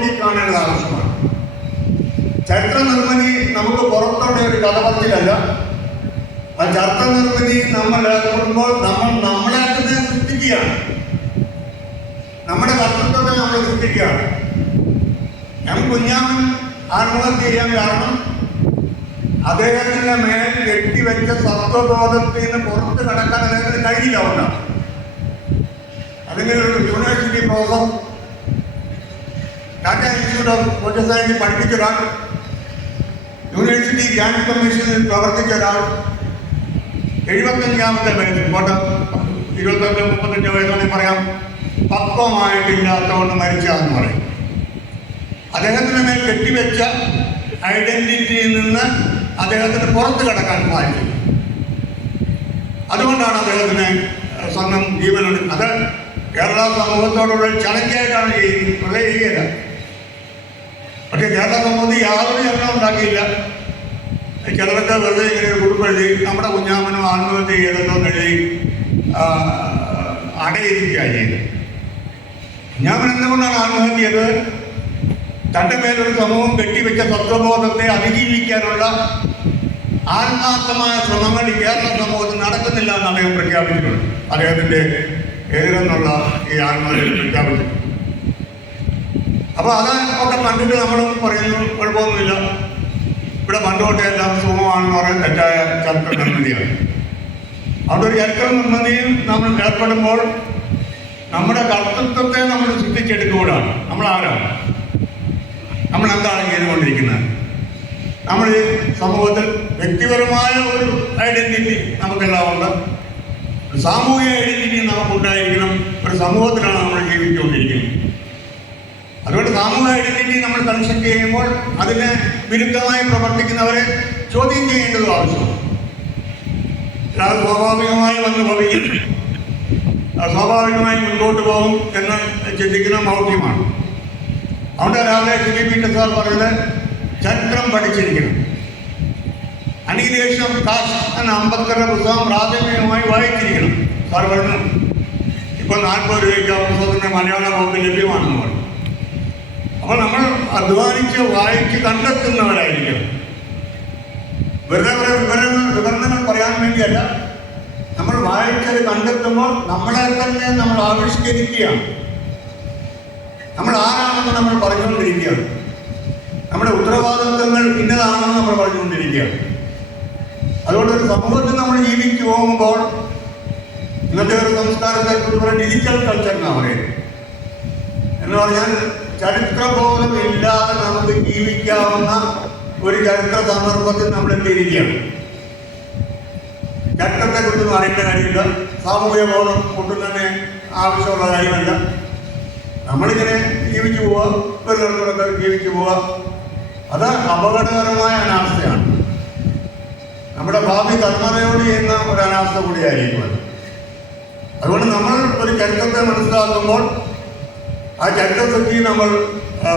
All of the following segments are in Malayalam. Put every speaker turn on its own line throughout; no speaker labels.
നോക്കിക്കാണേണ്ടത് ആവശ്യമാണ്. ചരിത്ര നിർമ്മിതി നമുക്ക് പുറത്തോടെ ഒരു കഥ പറച്ചിലല്ല ആ ചരിത്ര നിർമ്മിതി നമ്മൾ ഏർപ്പെടുമ്പോൾ നമ്മൾ നമ്മളെ തന്നെ സൃഷ്ടിക്കുകയാണ്. നമ്മുടെ കർത്തൃത്വത്തെ നമ്മൾ സൃഷ്ടിക്കുകയാണ്. എം കുഞ്ഞാമൻ ആത്മഹത്യ ചെയ്യാൻ കാരണം അദ്ദേഹത്തിന്റെ മേൽ കെട്ടിവെച്ച സത്വബോധത്തിൽ നിന്ന് പുറത്ത് കടക്കാൻ അദ്ദേഹത്തിന് അതുകൊണ്ടാണ് അതിന് ഒരു university professor Tata Institute of Social സയൻസിൽ പഠിപ്പിച്ച ഒരാൾ യൂണിവേഴ്സിറ്റി ഗ്രാൻഡ് കമ്മീഷനിൽ പ്രവർത്തിച്ച ഒരാൾ എഴുപത്തഞ്ചാമത്തെ വയസ്സിൽ കോട്ടം ഇരുപത്തഞ്ച് മുപ്പത്തഞ്ച് വയസ്സാണെങ്കിൽ പറയാം പക്വമായിട്ടില്ലാത്തതുകൊണ്ട് മരിച്ചാന്ന് പറയും. അദ്ദേഹത്തിന് മേൽ കെട്ടിവെച്ച ഐഡന്റിറ്റിയിൽ നിന്ന് അദ്ദേഹത്തിന് പുറത്ത് കിടക്കാൻ സാധിക്കും അതുകൊണ്ടാണ് അദ്ദേഹത്തിന് സ്വന്തം ജീവനുണ്ട് അത് കേരള സമൂഹത്തോടുള്ള ചലഞ്ചായിട്ടാണ് വെറുതെ ചെയ്യുകയില്ല പക്ഷെ കേരള സംബന്ധിച്ച് യാതൊരു ചലനം ഉണ്ടാക്കിയില്ല. ചിലരൊക്കെ വെറുതെ ഇങ്ങനെ ഒരു കുറിപ്പ് എഴുതി നമ്മുടെ കുഞ്ഞാമനും ആത്മഹത്യ ചെയ്തല്ലോ എന്ന് എഴുതി അടയിരിക്കുകയാണ് ചെയ്തത്. കുഞ്ഞാമൻ എന്തുകൊണ്ടാണ് ആത്മഹത്യ ചെയ്തത് തന്റെ മേലൊരു സമൂഹം കെട്ടിവെച്ച തത്വബോധത്തെ അതിജീവിക്കാനുള്ള ആത്മാർത്ഥമായ ശ്രമങ്ങൾ കേരള സമൂഹത്തിൽ നടക്കുന്നില്ല എന്ന് അദ്ദേഹം പ്രഖ്യാപിച്ചിട്ടുണ്ട്. അദ്ദേഹത്തിന്റെ എതിരെന്നുള്ള ഈ ആത്മഹത്യ പ്രഖ്യാപിച്ചു അപ്പോൾ അത് ഒക്കെ കണ്ടിട്ട് നമ്മൾ പറയുന്നു കുഴപ്പമൊന്നുമില്ല. ഇവിടെ പണ്ട് തൊട്ടേ എല്ലാം സുഖമാണെന്ന് പറയുന്നത് തെറ്റായ ചരിത്ര നിർമ്മിതിയാണ് അവിടെ ഒരു ചരിത്ര നിർമ്മിതിയിൽ നമ്മൾ ഏർപ്പെടുമ്പോൾ നമ്മുടെ കർത്തൃത്വത്തെ നമ്മൾ സൃഷ്ടിച്ചെടുക്കുകയാണ് നമ്മൾ ആരാണ് നമ്മൾ എന്താണ് ചെയ്തുകൊണ്ടിരിക്കുന്നത്? നമ്മൾ സമൂഹത്തിൽ വ്യക്തിപരമായ ഒരു ഐഡന്റിറ്റി നമുക്കെല്ലാം ഉണ്ട് സാമൂഹിക ഐഡന്റിറ്റി നമുക്ക് നമുക്കുണ്ടായിരിക്കണം. ഒരു സമൂഹത്തിലാണ് നമ്മൾ ജീവിച്ചുകൊണ്ടിരിക്കുന്നത്. അതുകൊണ്ട് സാമൂഹിക ഐഡന്റിറ്റി നമ്മൾ കൺസെപ്റ്റ് ചെയ്യുമ്പോൾ അതിന് വിരുദ്ധമായി പ്രവർത്തിക്കുന്നവരെ ചോദ്യം ചെയ്യേണ്ടത് ആവശ്യമാണ്. അത് സ്വാഭാവികമായി വന്ന് ഭവിക്കും. സ്വാഭാവികമായി മുൻപോട്ട് പോകും എന്ന് ചിന്തിക്കുന്ന മൗഢ്യമാണ്. അവിടെ രാവിലെ ശ്രീ പീറ്റർ സാർ പറഞ്ഞത് ചരിത്രം പഠിച്ചിരിക്കണം. അനിലേഷം കാശ് എന്ന അമ്പത്തര പുസ്തകം പ്രാഥമികമായി വായിച്ചിരിക്കണം. സാർ പറഞ്ഞു ഇപ്പോൾ നാൽപ്പത് രൂപയ്ക്ക് ആ പുസ്തകത്തിന്റെ മലയാള വകുപ്പ് ലഭ്യമാണെന്ന് പറഞ്ഞു. അപ്പോൾ നമ്മൾ അധ്വാനിച്ച് വായിച്ച് കണ്ടെത്തുന്നവരായിരിക്കണം വെറുതെ വെറുതെ വിവരങ്ങൾ വിവരണങ്ങൾ പറയാൻ വേണ്ടിയല്ല. നമ്മൾ വായിച്ചത് കണ്ടെത്തുമ്പോൾ നമ്മളെ തന്നെ നമ്മൾ ആവിഷ്കരിക്കുകയാണ്. നമ്മൾ ആരാണെന്ന് നമ്മൾ പറഞ്ഞുകൊണ്ടിരിക്കുകയാണ്. നമ്മുടെ ഉത്തരവാദിത്വങ്ങൾ ഇന്നതാണെന്ന് നമ്മൾ പറഞ്ഞുകൊണ്ടിരിക്കുകയാണ്. അതുകൊണ്ട് ഒരു സമൂഹത്തിൽ നമ്മൾ ജീവിച്ചു പോകുമ്പോൾ ഇന്നത്തെ ഒരു സംസ്കാരത്തെ കുറിച്ച് ഡിജിറ്റൽ കൾച്ചർ എന്നാണ് പറയുന്നത്. എന്ന് പറഞ്ഞാൽ ചരിത്രബോധം ഇല്ലാതെ നമുക്ക് ജീവിക്കാവുന്ന ഒരു ചരിത്ര സന്ദർഭത്തിൽ നമ്മൾ എത്തിയിരിക്കുകയാണ് ചരിത്രത്തെ കുറിച്ചൊന്നും അറിയേണ്ട കാര്യമില്ല. സാമൂഹ്യ ബോധം ഒട്ടും തന്നെ ആവശ്യമുള്ള കാര്യമല്ല. നമ്മളിങ്ങനെ ജീവിച്ചു പോവുക ജീവിച്ചു പോവുക അത് അപകടകരമായ അനാവസ്ഥയാണ് നമ്മുടെ ഭാവി തന്മറയോട് ചെയ്യുന്ന ഒരു അനാവസ്ഥ കൂടിയായിരിക്കും അത്. അതുകൊണ്ട് നമ്മൾ ഒരു ചരിത്രത്തെ മനസ്സിലാക്കുമ്പോൾ ആ ചരിത്രത്തിൽ നമ്മൾ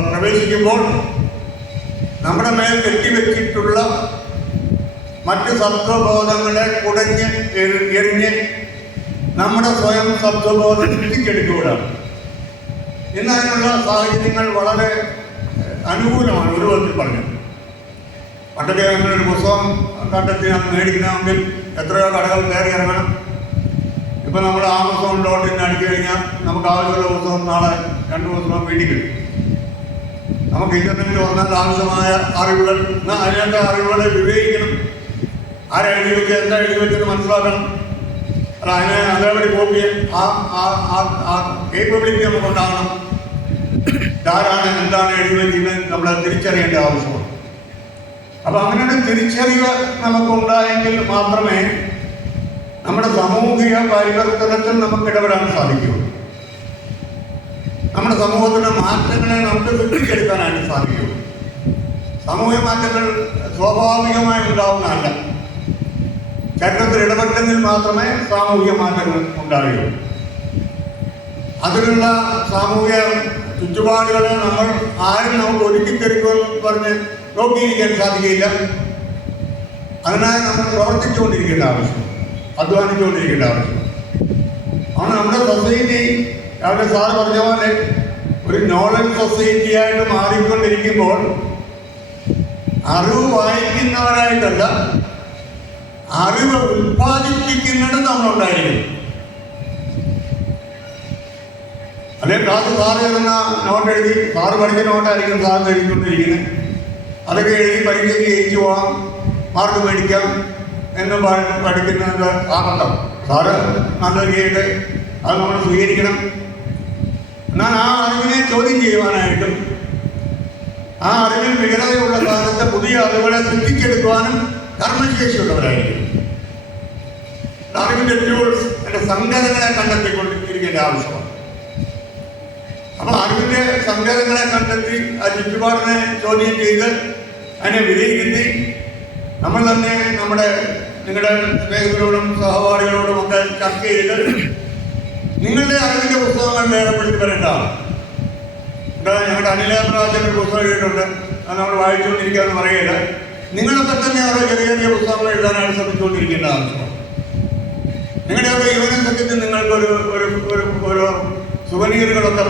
പ്രവേശിക്കുമ്പോൾ നമ്മുടെ മേൽ കെട്ടിവെച്ചിട്ടുള്ള മറ്റ് സത്വബോധങ്ങളെ കുടഞ്ഞ് എറി- എറിഞ്ഞ് നമ്മുടെ സ്വയം സത്വബോധം സൃഷ്ടിച്ചെടുക്കുകയാണ് ഇന്ന് സാഹചര്യങ്ങൾ വളരെ അനുകൂലമാണ് ഒരു വിധത്തിൽ പറഞ്ഞത് പണ്ടൊക്കെ ഞങ്ങളൊരു പുസ്തകം കണ്ടെത്തി നാം മേടിക്കണമെങ്കിൽ എത്രയോ കടകൾ കയറി ഇറങ്ങണം. ഇപ്പം നമ്മൾ ആമസോൺ ഡോട്ട് ഇൻ അടിച്ചു കഴിഞ്ഞാൽ നമുക്ക് ആവശ്യമുള്ള പുസ്തകം നാളെ രണ്ട് പുസ്തകം വീട്ടിൽ നമുക്ക് ഇന്റർനെറ്റ് വന്നാൽ ആവശ്യമായ അറിവുകൾ അറിയേണ്ട അറിവുകളെ വിവേചിക്കണം. ആരെ എഴുതി വെച്ച് എന്താ എഴുതി വെച്ചെന്ന് മനസ്സിലാക്കണം. അല്ല അതിനെ അതേപടി കോപ്പി ആ കേപ്പബിലിറ്റി നമുക്ക് ഉണ്ടാകണം. ഇതാരാണ് എന്താണ് എഴുതി വെച്ചിരുന്നത് നമ്മൾ തിരിച്ചറിയേണ്ട ആവശ്യമാണ്. അപ്പൊ അങ്ങനെ തിരിച്ചറിവ് നമുക്കുണ്ടായെങ്കിൽ മാത്രമേ നമ്മുടെ സാമൂഹിക പരിവർത്തനത്തിൽ നമുക്ക് ഇടപെടാൻ സാധിക്കൂ നമ്മുടെ സമൂഹത്തിലെ മാറ്റങ്ങളെ നമുക്ക് വിട്ടിക്കെടുക്കാനായിട്ട് സാധിക്കും. സാമൂഹ്യ മാറ്റങ്ങൾ സ്വാഭാവികമായി ഉണ്ടാവുന്നതല്ല. ചരിത്രത്തിൽ ഇടപെട്ടെങ്കിൽ മാത്രമേ സാമൂഹിക മാറ്റങ്ങൾ ഉണ്ടാവുകയുള്ളൂ. അതിനുള്ള സാമൂഹിക ചുറ്റുപാടുകളെ നമ്മൾ ആരും നമുക്ക് ഒരുക്കിത്തരുമെന്ന് പറഞ്ഞ് നോക്കിയിരിക്കാൻ സാധിക്കില്ല അതിനായി നമ്മൾ പ്രവർത്തിച്ചുകൊണ്ടിരിക്കേണ്ട ആവശ്യം അധ്വാനിച്ചുകൊണ്ടിരിക്കേണ്ട ആവശ്യം. അതുകൊണ്ട് നമ്മുടെ സൊസൈറ്റി രാവിലെ സാർ പറഞ്ഞ പോലെ ഒരു നോളജ് സൊസൈറ്റിയായിട്ട് മാറിക്കൊണ്ടിരിക്കുമ്പോൾ അറിവ് വായിക്കുന്നവരായിട്ടല്ല അറിവ് ഉത്പാദിപ്പിക്കുന്നിടം നമ്മളുണ്ടായിരിക്കും. അല്ലെ? ക്ലാസ് സാറ് എഴുതുന്ന നോട്ട് എഴുതി സാറ് പഠിച്ച നോട്ടായിരിക്കും സാറ് എഴുതിക്കൊണ്ടിരിക്കുന്നത്. അതൊക്കെ എഴുതി പരീക്ഷയ്ക്ക് ജയിച്ചു പോകാം മാർക്ക് മേടിക്കാം എന്ന് പഠിക്കുന്നതിന്റെ പഠിക്കുന്നത് ആകട്ടം സാറ് നല്ലത് ചെയ്യട്ടെ അത് നമ്മൾ സ്വീകരിക്കണം. എന്നാൽ ആ അറിവിനെ ചോദ്യം ചെയ്യുവാനായിട്ടും ആ അറിവിൽ വികലതയുള്ള കാലത്ത് പുതിയ അറിവുകളെ സൃഷ്ടിച്ചെടുക്കുവാനും കർമ്മശേഷിയുള്ളവരായിരിക്കും. അറിവിന്റെ ടൂൾസ് എന്റെ സങ്കേതങ്ങളെ കണ്ടെത്തിക്കൊണ്ടിരിക്കേണ്ട ആവശ്യമാണ്. അപ്പൊ അറിവിന്റെ സങ്കേതങ്ങളെ കണ്ടെത്തി ആ ചുറ്റുപാടിനെ ചോദ്യം ചെയ്ത് അതിനെ വിലയിരുത്തി നമ്മൾ തന്നെ നമ്മുടെ നിങ്ങളുടെ സ്നേഹിതരോടും സഹപാഠികളോടും ഒക്കെ ചർച്ച ചെയ്ത് നിങ്ങളുടെ അറിവിന്റെ പുസ്തകങ്ങൾ ഏർപ്പെടുത്തി വരേണ്ടതാണ് ഇവിടെ ഞങ്ങളുടെ അനിലേന്ദ്രാജൻ ഒരു പുസ്തകം എഴുതിയിട്ടുണ്ട്. അത് നമ്മൾ വായിച്ചുകൊണ്ടിരിക്കുകയെന്ന് പറയുകയില്ല. നിങ്ങളൊക്കെ തന്നെ ഓരോ ചെറിയ ചെറിയ പുസ്തകങ്ങൾ എഴുതാനായിട്ട് ശ്രമിച്ചുകൊണ്ടിരിക്കേണ്ട ആവശ്യമാണ് നിങ്ങളുടെ അവരുടെ യുവന സത്യത്തിൽ നിങ്ങൾക്ക് ഒരു ഒരു ഒരു സുവനീറുകളൊക്കെ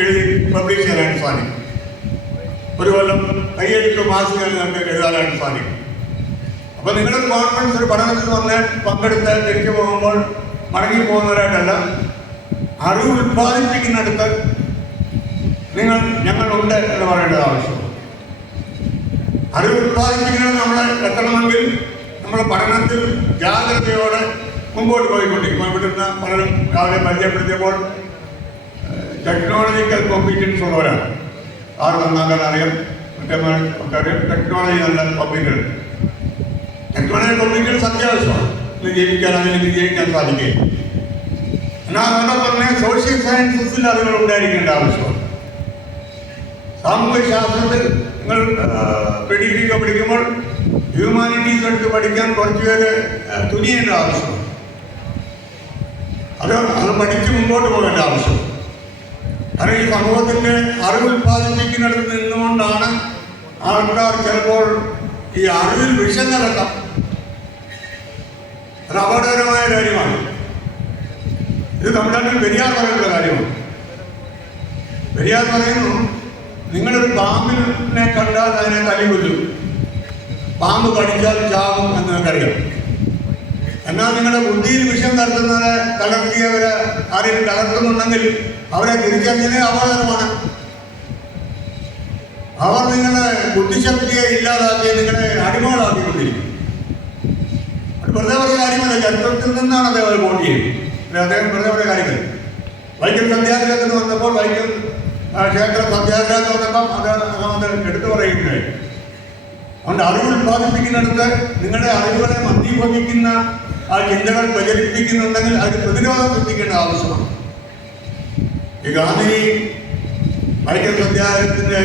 എഴുതി പബ്ലിഷ് ചെയ്യാനായിട്ട് സാധിക്കും. ഒരു കൊല്ലം കൈയെഴുത്ത് മാസിക നിങ്ങൾക്ക് എഴുതാനായിട്ട് സാധിക്കും. അപ്പൊ നിങ്ങളുടെ കോൺഫിഡൻസ് ഒരു പഠനത്തിൽ വന്ന് പങ്കെടുത്ത് തിരിച്ചു പോകുമ്പോൾ മടങ്ങി പോകുന്നവരായിട്ടല്ല അറിവ് ഉത്പാദിപ്പിക്കുന്നിടത്ത് നിങ്ങൾ ഞങ്ങളുണ്ട് എന്ന് പറയേണ്ടത് ആവശ്യം. അറിവ് ഉത്പാദിപ്പിക്കുന്നത് നമ്മൾ എത്തണമെങ്കിൽ നമ്മുടെ പഠനത്തിൽ ജാഗ്രതയോടെ മുമ്പോട്ട് പോയിക്കൊണ്ടിരിക്കും. ഇവിടുന്ന് പലരും രാവിലെ പരിചയപ്പെടുത്തിയപ്പോൾ ടെക്നോളജിക്കൽ കോമ്പീറ്റൻസ് ഉള്ളവരാണ്. ആറ് നന്നാക്കാൻ അറിയാം. മറ്റേ ഒക്കെ അറിയാം ടെക്നോളജി നല്ല കോമ്പീറ്റൻസ് ടെക്നോളജി കോമ്പീറ്റൻസ് അത്യാവശ്യമാണ്. ജീവിക്കാൻ അതിന് ജീവിക്കാൻ സാധിക്കുകയും അതോടൊപ്പം തന്നെ സോഷ്യൽ സയൻസസിൽ അറിവുകൾ ഉണ്ടായിരിക്കേണ്ട ആവശ്യമാണ്. സാമൂഹ്യ ശാസ്ത്രത്തിൽ നിങ്ങൾ ഡിഗ്രി ഒക്കെ പഠിക്കുമ്പോൾ ഹ്യൂമാനിറ്റീസ് എടുത്ത് പഠിക്കാൻ കുറച്ചുപേര് പേര് തുനിയേണ്ട ആവശ്യമാണ്. അത് അത് പഠിച്ച് മുമ്പോട്ട് പോകേണ്ട ആവശ്യം കാരണം ഈ സമൂഹത്തിന്റെ അറിവ് ഉൽപ്പാദിപ്പിക്കുന്നിടത്ത് നിന്നുകൊണ്ടാണ് ആൾക്കാർ ചിലപ്പോൾ ഈ അറിവിൽ വിഷം കലക്കാം അത് അപകടകരമായ കാര്യമാണ്. ഇത് തമിഴ്നാട്ടിൽ പെരിയാർ പറയുന്ന കാര്യമാണ്. പെരിയാർ പറയുന്നു നിങ്ങളൊരു പാമ്പിനെ കണ്ടാൽ അതിനെ തല്ലി കൊല്ലും പാമ്പ് കടിച്ചാൽ ചാവും എന്ന് നിങ്ങൾക്കറിയാം. എന്നാൽ നിങ്ങളുടെ ബുദ്ധിയിൽ വിഷം കലർത്തുന്നത് തകർത്തിയവരെ ആരെയും കലർത്തുന്നുണ്ടെങ്കിൽ അവരെ തിരിച്ചറിഞ്ഞത് അപകടകരമാണ് അവർ നിങ്ങളെ ബുദ്ധിശക്തിയെ ഇല്ലാതാക്കി നിങ്ങളെ അടിമകളാക്കിക്കൊണ്ടിരിക്കും. അത് വെറുതെ പറഞ്ഞ കാര്യമല്ല ചരിത്രത്തിൽ നിന്നാണ് അദ്ദേഹം വോട്ട് ചെയ്യുന്നത്. അദ്ദേഹം വെറുതെ പറഞ്ഞ കാര്യങ്ങൾ. വൈക്കം സത്യാഗ്രഹത്തിന് വന്നപ്പോൾ വൈക്കം ക്ഷേത്ര സത്യാഗ്രഹം വന്നപ്പം അത് അത് എടുത്തു പറയുന്നത് അതുകൊണ്ട് അറിവ് ഉത്പാദിപ്പിക്കുന്നിടത്ത് നിങ്ങളുടെ അറിവുകളെ മന്ദീഭവിക്കുന്ന ആ ചിന്തകൾ പ്രചരിപ്പിക്കുന്നുണ്ടെങ്കിൽ അതിന് പ്രതിരോധം സൃഷ്ടിക്കേണ്ട ആവശ്യമാണ്. ഈ ഗാന്ധി വൈക്കം സത്യാഗ്രഹത്തിന്റെ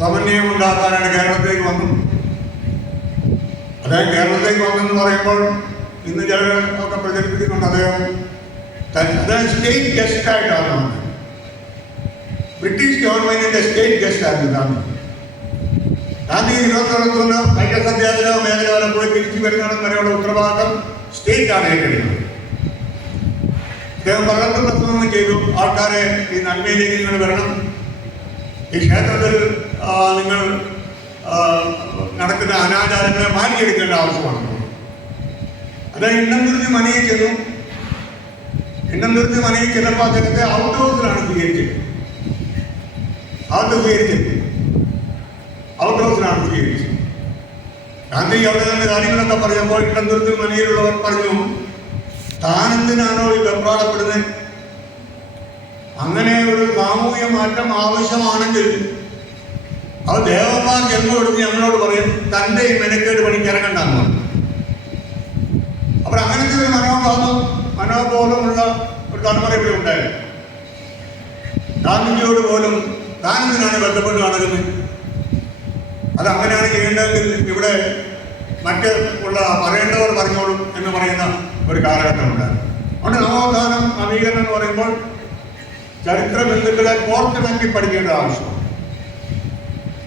സമന്വയം ഉണ്ടാക്കാനാണ് കേരളത്തിലേക്ക് വന്നത്. അദ്ദേഹം കേരളത്തിലേക്ക് വന്നെന്ന് പറയുമ്പോൾ ഇന്ന് ചിലർ ഒക്കെ പ്രചരിപ്പിക്കുന്നുണ്ട് അദ്ദേഹം അദ്ദേഹം സ്റ്റേറ്റ് ഗസ്റ്റ് ആയിട്ടാണ് ബ്രിട്ടീഷ് ഗവൺമെന്റിന്റെ സ്റ്റേറ്റ് ഗസ്റ്റ് ആയിരുന്നു ഗാന്ധി നിന്ന് വൈക്കം സത്യാഗ്രഹ മേഖല വരെ പോയി തിരിച്ചു വരുന്ന വരെയുള്ള ഉത്തരവാദിത്തം സ്റ്റേറ്റാണ് ഏറ്റെടുക്കുന്നത്. അദ്ദേഹം പലർക്കും പ്രസംഗം ചെയ്തു ആൾക്കാരെ ഈ നന്മയിലേക്ക് നിങ്ങൾ വരണം. ഈ ക്ഷേത്രത്തിൽ നിങ്ങൾ നടക്കുന്ന അനാചാരങ്ങളെ മാറ്റിയെടുക്കേണ്ട ആവശ്യമാണ്. അത് ഇണ്ണംതുരുത്തി മനയിൽ ചെന്നു. ഇണ്ണംതുരുത്തി മനയിൽ ചെന്നപ്പോൾ അദ്ദേഹത്തെ ഔട്ട് ഹൗസിലാണ് സ്വീകരിച്ചത്. ഔട്ട് സ്വീകരിച്ചത്. ഔട്ട് ഹൗസിലാണ് സ്വീകരിച്ചത്. ഗാന്ധി അവിടെ നിന്ന് കാര്യങ്ങളൊക്കെ പറയുമ്പോൾ ഇണ്ണംതുരുത്തി മനയിലുള്ളവർ പറഞ്ഞു താനെന്തിനാണോ ഈ വെപ്രാളപ്പെടുന്നത്? അങ്ങനെ ഒരു സാമൂഹ്യ മാറ്റം ആവശ്യമാണെങ്കിൽ അത് ദേവന്മാർ ജന്മം എടുത്ത് ഞങ്ങളോട് പറയും? തന്റെ ഈ മെനക്കേട് പണിക്ക് ഇറങ്ങണ്ടെന്ന് പറഞ്ഞു അപ്പോൾ അങ്ങനത്തെ ഒരു മനോഭാവം മനോബോധമുള്ള ഒരു തലമുറ ഇവിടെ ഉണ്ടായിരുന്നു ഗാന്ധിജിയോട് പോലും താൻ എന്തിനാണ് ബന്ധപ്പെട്ട് നടക്കുന്നത് അത് അങ്ങനെയാണ് ചെയ്യേണ്ടതെങ്കിൽ ഇവിടെ മറ്റ് ഉള്ള പറയേണ്ടവർ പറഞ്ഞോളും എന്ന് പറയുന്ന ഒരു കാലഘട്ടം ഉണ്ടായിരുന്നു അതുകൊണ്ട് നവോത്ഥാനം നവീകരണം എന്ന് പറയുമ്പോൾ ചരിത്ര ബന്ധുക്കളെ കോർത്തിണക്കി പഠിക്കേണ്ട ആവശ്യമാണ്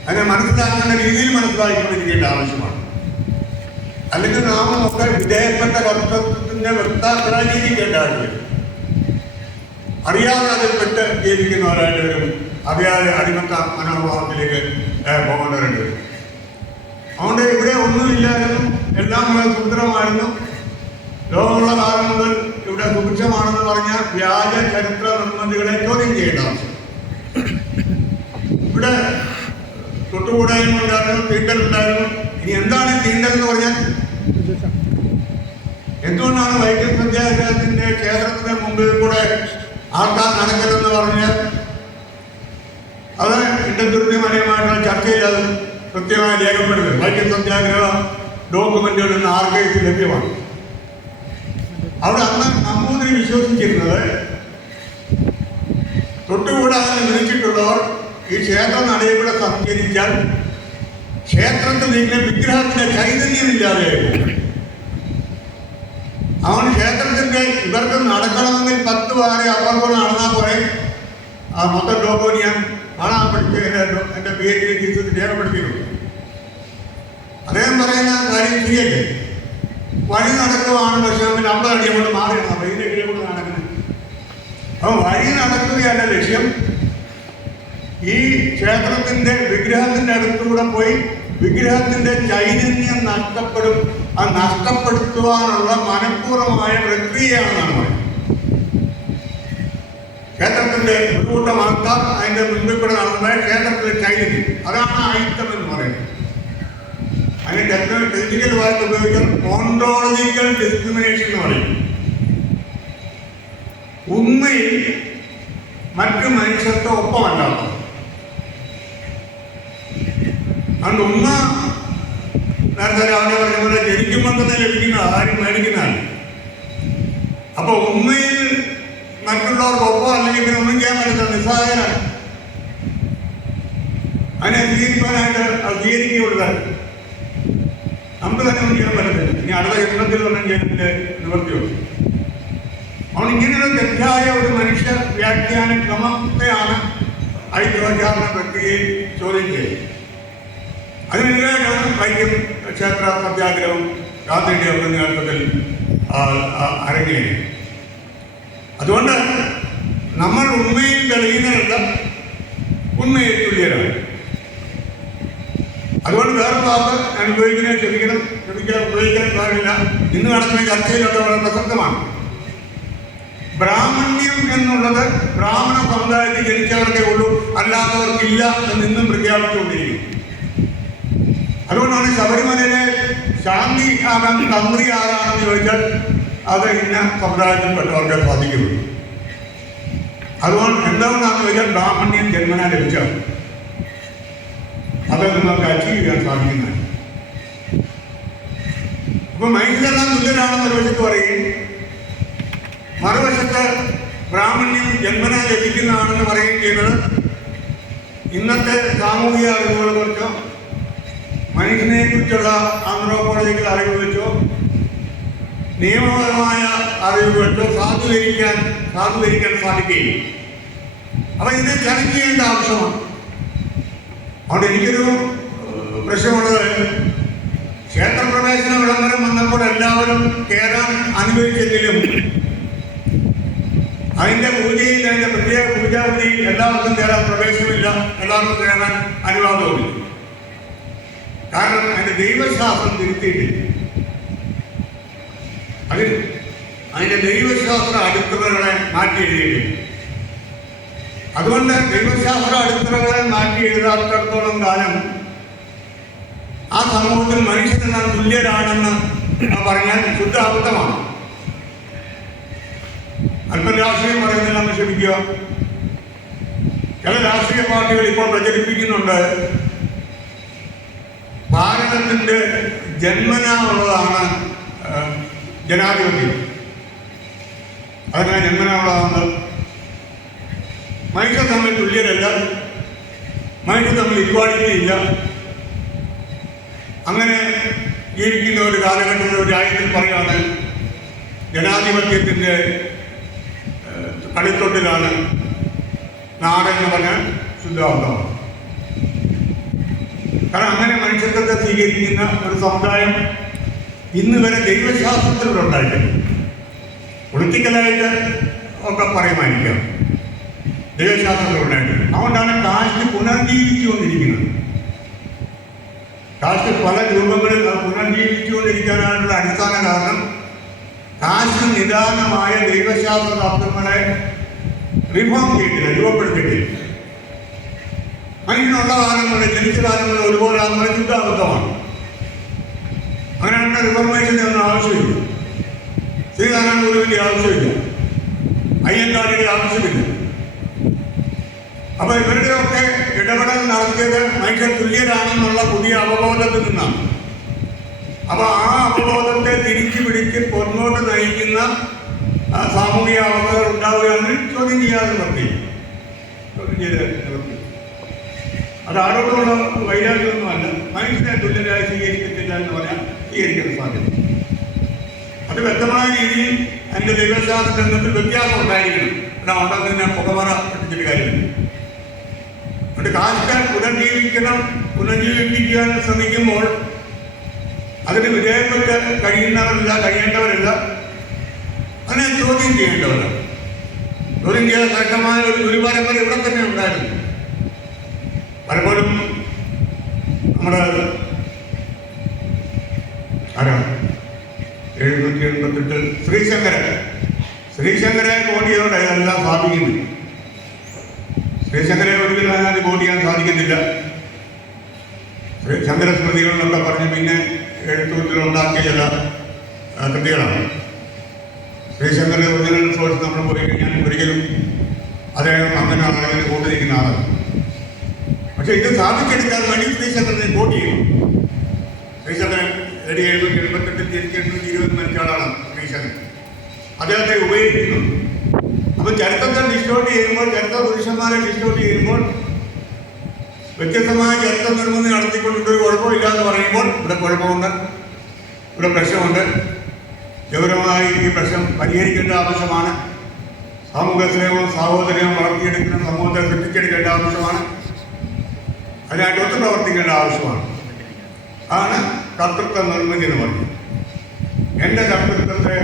അതിനെ മനസ്സിലാക്കേണ്ട രീതിയിൽ മനസ്സിലാക്കിക്കൊണ്ടിരിക്കേണ്ട ആവശ്യമാണ് അല്ലെങ്കിൽ നാം ഒക്കെ വിധേയപ്പെട്ട കർത്തൃത്വത്തിന്റെ ജീവിക്കേണ്ട ആളുകൾ അറിയാതെ അതിൽ പെട്ട് ജീവിക്കുന്നവരായിട്ട് വരും അറിയാതെ അടിമത്ത മനോഭാവത്തിലേക്ക് പോകേണ്ടവരുണ്ട്. വരും അതുകൊണ്ട് ഇവിടെ ഒന്നുമില്ലായിരുന്നു. എല്ലാം സുന്ദരമായിരുന്നു. ലോകമുള്ള കാലം മുതൽ ഇവിടെ സുഭിക്ഷമാണെന്ന് പറഞ്ഞ വ്യാജ ചരിത്ര നിർമ്മിതികളെ ചോദ്യം ചെയ്യേണ്ട ഇവിടെ തൊട്ടുകൂടായ്മ ഉണ്ടായിരുന്നു തീണ്ടൽ ഉണ്ടായിരുന്നു ഇനി എന്താണ് തീണ്ടൽ എന്ന് പറഞ്ഞാൽ എന്തുകൊണ്ടാണ് വൈക്കം സത്യാഗ്രഹത്തിന്റെ ക്ഷേത്രത്തിന്റെ മുമ്പിൽ കൂടെ ആൾക്കാർ നടക്കരുതെന്ന് പറഞ്ഞ് അത് ഇണ്ടത്തുരുത്തിമലയുമായിട്ടുള്ള ചർച്ചയിൽ അത് കൃത്യമായി രേഖപ്പെടുത്തും. വൈക്കം സത്യാഗ്രഹ ഡോക്യുമെന്റുകൾ ഇന്ന് ആർക്കൈവ്സിൽ ലഭ്യമാണ്. അവിടെ അന്ന് നമ്പൂതിരി വിശ്വസിച്ചിരുന്നത് തൊട്ടുകൂടാതെ വിളിച്ചിട്ടുള്ളവർ ഈ ക്ഷേത്ര നടയിലൂടെ കൂടെ സഞ്ചരിച്ചാൽ ക്ഷേത്രത്തിൽ നിന്നെ വിഗ്രഹത്തിന്റെ ചൈതന്യമില്ലാതെയായി അവൻ ക്ഷേത്രത്തിന്റെ ഇവർക്ക് നടക്കണമെങ്കിൽ പത്ത് വാരെ അപ്പുറത്തോട് നടന്നാൽ പോരെ. ആ മൊത്തം ഡോക്യുമെന്റ് ഞാൻ കാണാൻ പഠിച്ചു എന്റെ എന്റെ പി എച്ച് ഡി തീർച്ചയായിട്ടും രേഖപ്പെടുത്തിയിട്ടുണ്ട് അദ്ദേഹം പറയുന്ന കാര്യം ശരിയല്ലേ? വഴി നടക്കുവാണ് പക്ഷേ അവൻ അമ്പത് അടി കൊണ്ട് മാറിയാണ് അപ്പോൾ ഇതിന്റെ കീഴിൽ കൂടെ നടക്കുന്നത്. അപ്പോൾ വഴി നടക്കുകയല്ല ലക്ഷ്യം. ഈ ക്ഷേത്രത്തിന്റെ വിഗ്രഹത്തിന്റെ അടുത്തുകൂടെ പോയി വിഗ്രഹത്തിന്റെ ചൈതന്യം നഷ്ടപ്പെടും. അത് നഷ്ടപ്പെടുത്തുവാനുള്ള മനഃപൂർവമായ പ്രക്രിയയാണ് ക്ഷേത്രത്തിന്റെ ഒരു കൂട്ടം ആൾക്കാർ അതിന്റെ മുൻപിൽ കൂടെ നടന്നാൽ ക്ഷേത്രത്തിലെ ചൈതന്യം അതാണ് ആയുധം എന്ന് പറയുന്നത്. അതിന് ടെക്നോ ടെക്നിക്കൽ വാക്ക് ഉപയോഗിച്ചാൽ ഓണ്ടോളജിക്കൽ ഡിസ്ക്രിമിനേഷൻ എന്ന് പറയും. ഉമ്മയിൽ മറ്റു മനുഷ്യർക്ക് ഒപ്പമല്ല. അതുകൊണ്ട് ഉമ്മ നേരത്തെ രാവിലെ പറഞ്ഞ പോലെ ജനിക്കുമ്പോൾ തന്നെ ലഭിക്കുന്ന ആരും മേടിക്കുന്നതാണ് അപ്പൊ ഉമ്മയിൽ മറ്റുള്ളവർക്ക് ഒപ്പം അല്ലെങ്കിൽ പിന്നെ ഒന്നും ചെയ്യാൻ പറ്റില്ല നിസ്സഹായനാണ് അതിനെ സ്വീകരിക്കാനായിട്ട് സ്വീകരിക്കുകയുള്ളത് നമുക്ക് തന്നെ ഒന്നും ചെയ്യാൻ പറ്റത്തില്ല. ഇനി അടുത്ത ഘട്ടത്തിൽ ഒന്നും ചെയ്യാൻ നിവർത്തിയുള്ളൂ അവൻ ഇങ്ങനെയുള്ള തെറ്റായ ഒരു മനുഷ്യ വ്യാഖ്യാന ക്രമത്തെയാണ് ഐക്യവചാരണ പ്രക്രിയയിൽ ചോദ്യം ചെയ്യുന്നത്. അതിനെതിരെ വൈക്കം ക്ഷേത്ര സത്യാഗ്രഹം ഒക്കെ നേതൃത്വത്തിൽ അരങ്ങേറി. അതുകൊണ്ട് നമ്മൾ ഉണ്മയിൽ തെളിയുന്നതല്ല ഉണ്മയെ തുല്യരാണ്. അതുകൊണ്ട് വേറെ ഭാഗത്ത് ഞാൻ ഉപയോഗിക്കുന്നത് ക്ഷമിക്കണം. ക്ഷമിക്കാൻ ഉപയോഗിക്കാൻ പാടില്ല. ഇന്ന് നടക്കുന്ന ചർച്ചയിലൊക്കെ വളരെ പ്രസക്തമാണ്. ബ്രാഹ്മണ്യം എന്നുള്ളത് ബ്രാഹ്മണ സമുദായത്തിൽ ജനിച്ചവർക്കേ ഉള്ളൂ അല്ലാത്തവർക്കില്ല എന്ന് ഇന്നും പ്രഖ്യാപിച്ചുകൊണ്ടിരിക്കും അതുകൊണ്ടാണ് ശബരിമലയിലെ ശാന്തി ആകാൻ തന്ത്രി ആരാണെന്ന് ചോദിച്ചാൽ അത് ഇന്ന സമുദായത്തിൽപ്പെട്ടവർക്ക് സാധിക്കുള്ളൂ. അതുകൊണ്ട് എന്തുകൊണ്ടാണെന്ന് ചോദിച്ചാൽ ബ്രാഹ്മണ്യം ജന്മന ലഭിച്ചാണ് അത് നിങ്ങൾക്ക് അച്ചീവ് ചെയ്യാൻ സാധിക്കുന്നതാണ് അപ്പൊ മനുഷ്യരെല്ലാം തുല്യരാണെന്ന് ഒരു പറയും മറുവശത്ത് ബ്രാഹ്മണ്യം ജന്മന ലഭിക്കുന്നതാണെന്ന് പറയുകയും ചെയ്യുന്നത് ഇന്നത്തെ സാമൂഹിക അറിവുകളെ കുറിച്ചോ മനുഷ്യനെ കുറിച്ചുള്ള ആന്ത്രോപോളജിക്കൽ അറിവ് വെച്ചോ? നിയമപരമായ അറിവ് വെച്ചോ? സാധൂകരിക്കാൻ സാധൂകരിക്കാൻ സാധിക്കുകയില്ല. അപ്പൊ ഇത് ചലഞ്ച് ചെയ്യേണ്ട ആവശ്യമാണ്. അതുകൊണ്ട് എനിക്കൊരു പ്രശ്നമുള്ളത് ക്ഷേത്രപ്രവേശന വിളംബരം വന്നപ്പോൾ എല്ലാവരും കയറാൻ അനുഭവിച്ചെങ്കിലും അതിന്റെ പൂജയിൽ അതിന്റെ പ്രത്യേക പൂജാവിധിയിൽ എല്ലാവർക്കും കയറാൻ പ്രവേശനമില്ല. എല്ലാവർക്കും കയറാൻ അനുവാദവുമില്ല. കാരണം അതിന്റെ ദൈവശാസ്ത്രം തിരുത്തിയിട്ടില്ല. അതിൽ അതിന്റെ ദൈവശാസ്ത്ര അടിത്തറകളെ മാറ്റി എഴുതിയിട്ടില്ല. അതുകൊണ്ട് ദൈവശാസ്ത്ര അടിത്തറകളെ മാറ്റി എഴുതാത്തിടത്തോളം കാലം ആ സമൂഹത്തിൽ മനുഷ്യൻ മനുഷ്യരെല്ലാം തുല്യരാണെന്ന് പറഞ്ഞാൽ ശുദ്ധ അബദ്ധമാണ്. അല്പം രാഷ്ട്രീയം പറയുന്നില്ല ക്ഷമിക്കുക. ചില രാഷ്ട്രീയ പാർട്ടികൾ ഇപ്പോൾ പ്രചരിപ്പിക്കുന്നുണ്ട്. ഭാരതത്തിന്റെ ജന്മന ഉള്ളതാണ് ജനാധിപത്യം. അതിനാ ജന്മന ഉള്ളതാണ് മനുഷ്യർ തമ്മിൽ തുല്യരല്ല മനുഷ്യർ തമ്മിൽ ഇക്വാളിറ്റി ഇല്ല അങ്ങനെ ജീവിക്കുന്ന ഒരു കാലഘട്ടത്തിൽ ഒരു രാജ്യത്തിൽ പറയാണ് ജനാധിപത്യത്തിന്റെ കളിത്തൊട്ടിലാണ് നാടെന്ന് പറഞ്ഞാൽ ശുദ്ധാർത്ഥമാണ് കാരണം അങ്ങനെ മനുഷ്യത്വത്തെ സ്വീകരിക്കുന്ന ഒരു സമുദായം ഇന്ന് വരെ ദൈവശാസ്ത്രത്തിലുണ്ടായിട്ടില്ല പൊളിറ്റിക്കലായിട്ട് ഒക്കെ പറയുമായിരിക്കാം. ദൈവശാസ്ത്രത്തിലുണ്ടായിട്ട് അതുകൊണ്ടാണ് കാസ്റ്റ് പുനർജീവിച്ചുകൊണ്ടിരിക്കുന്നത്. കാസ്റ്റ് പല രൂപങ്ങളിൽ പുനർജീവിച്ചുകൊണ്ടിരിക്കാനുള്ള അടിസ്ഥാന കാരണം കാസ്റ്റ് നിദാനമായ ദൈവശാസ്ത്ര തത്വങ്ങളെ റിഫോം ചെയ്തില്ല രൂപപ്പെടുത്തിയിട്ടില്ല. മനുഷ്യനുള്ള കൊണ്ട് ജനിച്ച കാലങ്ങളിൽ ഒരുപോലെ ആകുന്നത് ശുദ്ധാബദ്ധമാണ് അങ്ങനെ റിഫർമേഷൻ ഒന്നും ആവശ്യമില്ല. ശ്രീനാരായണ ഗുരുവിന്റെ ആവശ്യമില്ല. അയ്യങ്കാളിയുടെ ആവശ്യമില്ല. അപ്പൊ ഇവരുടെയൊക്കെ ഇടപെടൽ നടത്തിയത് മനുഷ്യർ തുല്യരാണെന്നുള്ള പുതിയ അവബോധത്തിൽ നിന്നാണ്. അപ്പൊ ആ അവബോധത്തെ തിരിച്ചു പിടിച്ച് പൊന്നോട്ട് നയിക്കുന്ന സാമൂഹിക അവസ്ഥകൾ ഉണ്ടാവുകയാണെങ്കിൽ ചോദ്യം ചെയ്യാതെ നിർത്തി. ചോദ്യം ചെയ്ത് നിർത്തി. അത് ആരോടുള്ള വൈരാഗ്യമൊന്നുമല്ല. മനുഷ്യനെ തുല്യരായി സ്വീകരിക്കത്തില്ല എന്ന് പറയാൻ സ്വീകരിക്കാൻ സാധ്യത അത് വ്യക്തമായ രീതിയിൽ അതിന്റെ ദൈവശാസ്ത്ര ഗ്രന്ഥത്തിൽ വ്യത്യാസം ഉണ്ടായിരിക്കണം. ഇവിടെ ഞാൻ പുകമറ പഠിച്ചിട്ട് കാര്യമില്ല. കാസ്റ്റ് പുനർജീവിക്കണം പുനർജീവിപ്പിക്കാൻ ശ്രമിക്കുമ്പോൾ അതിന് വിധേയപ്പെട്ട് കഴിയുന്നവരല്ല കഴിയേണ്ടവരല്ല. അതിനെ ചോദ്യം ചെയ്യേണ്ടവരാണ്. ചോദ്യം ചെയ്യാൻ ശക്തമായ ഒരു ഗുരുപരമ്പര ഇവിടെ തന്നെ ഉണ്ടായിരുന്നു പലപ്പോഴും നമ്മുടെ ആരാണ് എഴുന്നൂറ്റി എൺപത്തെട്ടിൽ ശ്രീശങ്കരൻ ചെയ്തുകൊണ്ട് ഇതെല്ലാം സ്ഥാപിക്കുന്നു ശ്രീശങ്കരെ ഒരിക്കലും അതിനകത്ത് വോട്ട് ചെയ്യാൻ സാധിക്കത്തില്ല ശ്രീശങ്കര സ്മൃതികളെന്നൊക്കെ പറഞ്ഞ് പിന്നെ എഴുത്തൂറ്റിലുണ്ടാക്കിയ ചില കൃതികളാണ്. ശ്രീശങ്കരുടെ ഒറിജിനൽ സോഴ്സ് നമ്മൾ പോയി കഴിഞ്ഞാൽ ഒരിക്കലും അദ്ദേഹം അങ്ങനെ കോട്ട് നിൽക്കുന്ന ആളാണ് പക്ഷെ ഇത് സാധിച്ചെടുക്കാൻ വേണ്ടി ശ്രീശങ്കരനെ വോട്ട് ചെയ്യണം ശ്രീശങ്കരൻ എൺപത്തെട്ടിൽ ജനിച്ച് എണ്ണൂറ്റി ഇരുപത് മരിച്ച ആളാണ് ശ്രീശങ്കരൻ. അദ്ദേഹത്തെ ഉപയോഗിക്കുന്നു. അപ്പൊ ചരിത്രത്തെ ഡിസ്റ്റോട്ട് ചെയ്യുമ്പോൾ ചരിത്ര പുരുഷന്മാരെ ഡിസ്റ്റോട്ട് ചെയ്യുമ്പോൾ വ്യത്യസ്തമായ ചരിത്ര നിർമ്മിതി നടത്തിക്കൊണ്ടിട്ട് കുഴപ്പമില്ല എന്ന് പറയുമ്പോൾ ഇവിടെ കുഴപ്പമുണ്ട്. ഇവിടെ പ്രശ്നമുണ്ട്. ഗൗരവമായി ഈ പ്രശ്നം. പരിഹരിക്കേണ്ട ആവശ്യമാണ്. സാമൂഹ്യ സ്നേഹവും വളർത്തിയെടുക്കുന്ന സമൂഹത്തെ സൃഷ്ടിച്ചെടുക്കേണ്ട ആവശ്യമാണ്. അതിനായിട്ട് ഒത്തു പ്രവർത്തിക്കേണ്ട ആവശ്യമാണ്. ആണ് കർത്തൃത്വ നിർമ്മിതി എന്ന് പറഞ്ഞത് എന്റെ കർത്തൃത്വത്തെ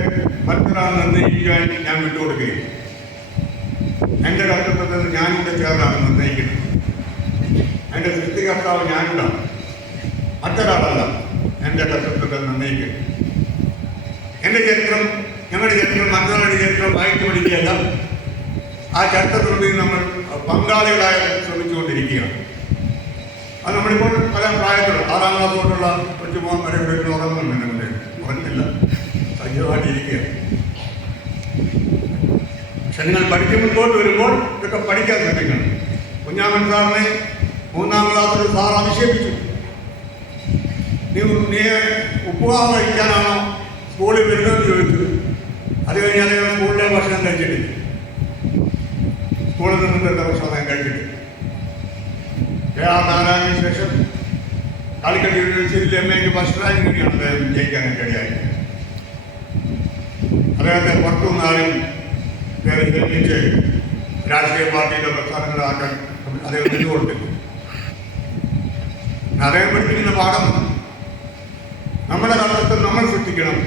മറ്റൊരാൾ നിർണയിക്കാൻ ഞാൻ വിട്ടുകൊടുക്കുകയും എന്റെ കർത്തൃത്വത്തിൽ ഞാനിവിടെ ചേർന്നാണ് നിർണയിക്കുന്നത് എന്റെ സൃഷ്ടികർത്താവ് ഞാനുണ്ടാണ് മറ്റൊരാളല്ല എന്റെ കർത്തൃത്വത്തിൽ നിർണയിക്കുന്നത് എന്റെ ചരിത്രം ഞങ്ങളുടെ ചരിത്രം മറ്റൊരാളുടെ ചരിത്രം വായിച്ചു പഠിക്കുകയല്ല ആ ചരിത്രത്തിൽ നമ്മൾ പങ്കാളികളായ ശ്രമിച്ചുകൊണ്ടിരിക്കുകയാണ്. അത് നമ്മളിപ്പോൾ പല പ്രായത്തിലുള്ള ആറാം ക്ലാസ് തൊട്ടുള്ള കൊച്ചുമോൻ വരെ ഇവിടെ ഇരുന്ന് ഉറങ്ങുന്നുണ്ട് ഞങ്ങളുടെ ഉറങ്ങില്ല സജീവമായിട്ടിരിക്കുക പക്ഷെ നിങ്ങൾ പഠിച്ച് മുൻപോട്ട് വരുമ്പോൾ ഇതൊക്കെ പഠിക്കാൻ ശ്രമിക്കണം. കുഞ്ഞാമൻ സാറിനെ മൂന്നാം ക്ലാസ്സിൽ സാർ അധിക്ഷേപിച്ചു നീ നീ ഉപ്പുമാവ് കഴിക്കാനാണോ സ്കൂളിൽ വരുന്നതെന്ന് ചോദിച്ചു. അത് കഴിഞ്ഞ് അദ്ദേഹം സ്കൂളിലെ ഭക്ഷണം കഴിച്ചിട്ടില്ല സ്കൂളിൽ നിന്നിട്ട് ഭക്ഷണം അദ്ദേഹം കഴിച്ചിട്ടില്ല കെ ആർ നാരായണന് ശേഷം കാലിക്കറ്റ് യൂണിവേഴ്സിറ്റിയിൽ എം എക്ക് ഫസ്റ്റ് റാങ്ക് കിട്ടിയാണ് അദ്ദേഹം ജയിക്കാൻ കഴിയായി അദ്ദേഹത്തെ പുറത്തുനിന്ന് ആരും രാഷ്ട്രീയ പാർട്ടിയുടെ പ്രസ്ഥാനങ്ങളാക്കാൻ അദ്ദേഹം നിന്നുകൊടുത്തില്ല അദ്ദേഹം പഠിപ്പിക്കുന്ന പാഠം നമ്മുടെ കാലത്ത് നമ്മൾ സൃഷ്ടിക്കണം.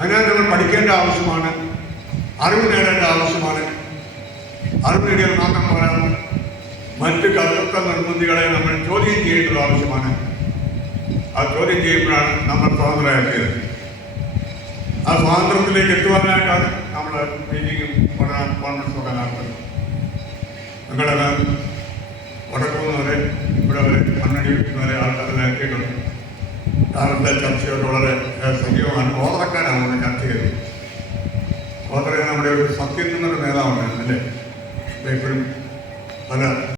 അതിനാൽ നമ്മൾ പഠിക്കേണ്ട ആവശ്യമാണ് അറിവ് നേടേണ്ട ആവശ്യമാണ്. അറിവ് നേടിയാൽ മാത്രം പോരാ മറ്റ് കർത്തൃത്വ നിർബന്ധികളെ നമ്മൾ ചോദ്യം ചെയ്യേണ്ടത് ആവശ്യമാണ്. ആ ചോദ്യം ചെയ്യുമ്പോഴാണ് നമ്മൾ സ്വാതന്ത്ര്യമാക്കിയത് ആ സ്വാതന്ത്ര്യത്തിലേക്ക് എത്തുവാനായിട്ടാണ് നമ്മൾ പഠന കോൺഫറൻസും ഒക്കെ നടത്തുന്നത് നിങ്ങളുടെ വടക്കുന്ന് വരെ ഇവിടെ വരെ മണ്ണടി വരെ ആൾക്കാരെ നേരത്തേക്കുണ്ട് കാലത്തെ ചർച്ചയോട് വളരെ സജീവമാണ്. ഓതറക്കാരാണ് നമ്മൾ ചർച്ച ചെയ്തത് ഓതറ നമ്മുടെ ഒരു സത്യം എന്നൊരു നേതാവുണ്ട് അല്ലേ? ഇപ്പോഴും പല